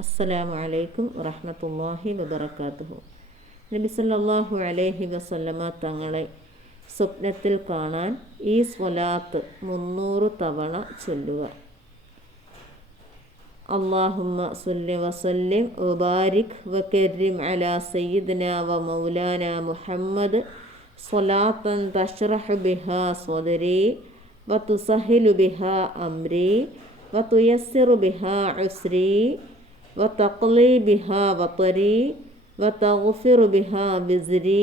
അസ്സലാമു അലൈക്കും വറഹമത്തല്ലാഹി വബറകാതുഹു. നബി സല്ലല്ലാഹു അലൈഹി വസല്ലമ തങ്ങളെ സ്വപ്നത്തിൽ കാണാൻ ഈ സ്വലാത്ത് മുന്നൂറ് തവണ ചൊല്ലുക. അള്ളാഹുമ്മ സുല്ലി വസല്ലിം ഉബാരിഖ് വകരിം അല സയ്യിദ്ന വ മൗലാന മുഹമ്മദ് സ്വലാത്തൻ തഷ്റഹ് ബിഹ സ്വദരി വതുസഹിലു ബിഹ അംരി വതുയസ്സിറു ബിഹ ഉസ്രി വതഖ്ലി ബിഹ വതരി വതഗ്ഫിറു ബിഹ ബിസ്രി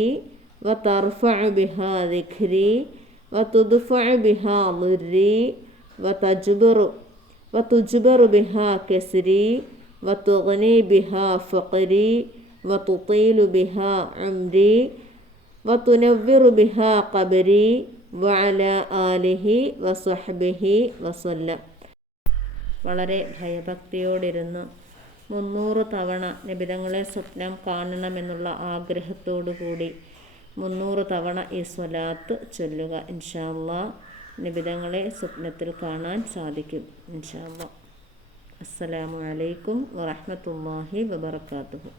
وترفع بها ذكري وتدفع بها ضري وتجبر وتجبر بها كسري وتغني بها فقري وتطيل بها عمري وتنور بها قبري وعلى آله وصحبه وسلم വളരെ ഭയഭക്തിയോടിരുന്നു മുന്നൂറ് തവണ നിബിതങ്ങളെ സ്വപ്നം കാണണമെന്നുള്ള ആഗ്രഹത്തോടു കൂടി മുന്നൂറ് തവണ ഈ സ്വലാത്ത് ചൊല്ലുക ഇൻഷാല്ല നിബിതങ്ങളെ സ്വപ്നത്തിൽ കാണാൻ സാധിക്കും ഇൻഷാല്ല അസ്സലാമു അലൈക്കും വറഹ്മത്തുള്ളാഹി വബറകാതുഹു.